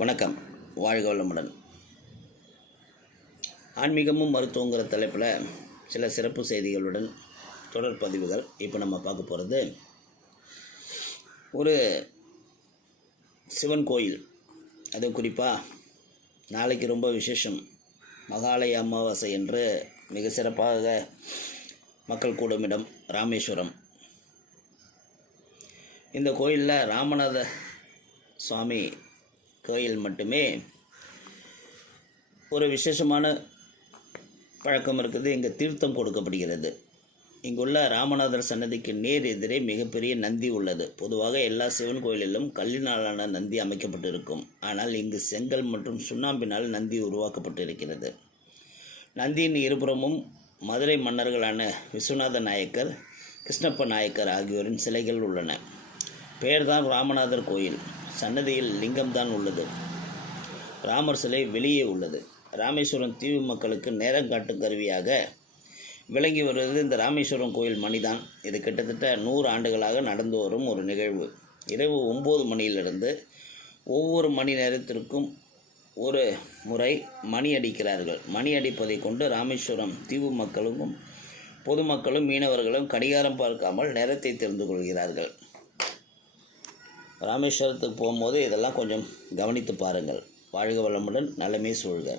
வணக்கம். வாழ்க வளமுடன். ஆன்மீகமும் மருத்துவங்கிற தலைப்பில் சில சிறப்பு செய்திகளுடன் தொடர் பதிவுகள் இப்போ நம்ம பார்க்க போகிறது ஒரு சிவன் கோயில். அது குறிப்பாக நாளைக்கு ரொம்ப விசேஷம். மகாலய அமாவாசை என்று மிக சிறப்பாக மக்கள் கூடும் இடம் ராமேஸ்வரம். இந்த கோயிலில் ராமநாத சுவாமி கோயில் மட்டுமே. ஒரு விசேஷமான பழக்கம் இருக்குது. இங்கே தீர்த்தம் கொடுக்கப்படுகிறது. இங்குள்ள ராமநாதர் சன்னதிக்கு நேர் எதிரே மிகப்பெரிய நந்தி உள்ளது. பொதுவாக எல்லா சிவன் கோயிலிலும் கல்லினாலான நந்தி அமைக்கப்பட்டிருக்கும். ஆனால் இங்கு செங்கல் மற்றும் சுண்ணாம்பினால் நந்தி உருவாக்கப்பட்டிருக்கிறது. நந்தியின் இருபுறமும் மதுரை மன்னர்களான விஸ்வநாத நாயக்கர் கிருஷ்ணப்ப நாயக்கர் ஆகியோரின் சிலைகள் உள்ளன. பெயர்தான் ராமநாதர் கோயில். சன்னதியில் லிங்கம்தான் உள்ளது. ராமர் சிலை வெளியே உள்ளது. ராமேஸ்வரம் தீவு மக்களுக்கு நேரம் காட்டும் கருவியாக விளங்கி வருவது இந்த ராமேஸ்வரம் கோயில் மணிதான். இது கிட்டத்தட்ட நூறு ஆண்டுகளாக நடந்து வரும் ஒரு நிகழ்வு. இரவு ஒம்பது மணியிலிருந்து ஒவ்வொரு மணி நேரத்திற்கும் ஒரு முறை மணி அடிக்கிறார்கள். மணி அடிப்பதை கொண்டு ராமேஸ்வரம் தீவு மக்களுக்கும் பொதுமக்களும் மீனவர்களும் கடிகாரம் பார்க்காமல் நேரத்தை தெரிந்து கொள்கிறார்கள். ராமேஸ்வரத்துக்கு போகும்போது இதெல்லாம் கொஞ்சம் கவனித்து பாருங்கள். வாழ்க வளமுடன் நலமே சூழ்க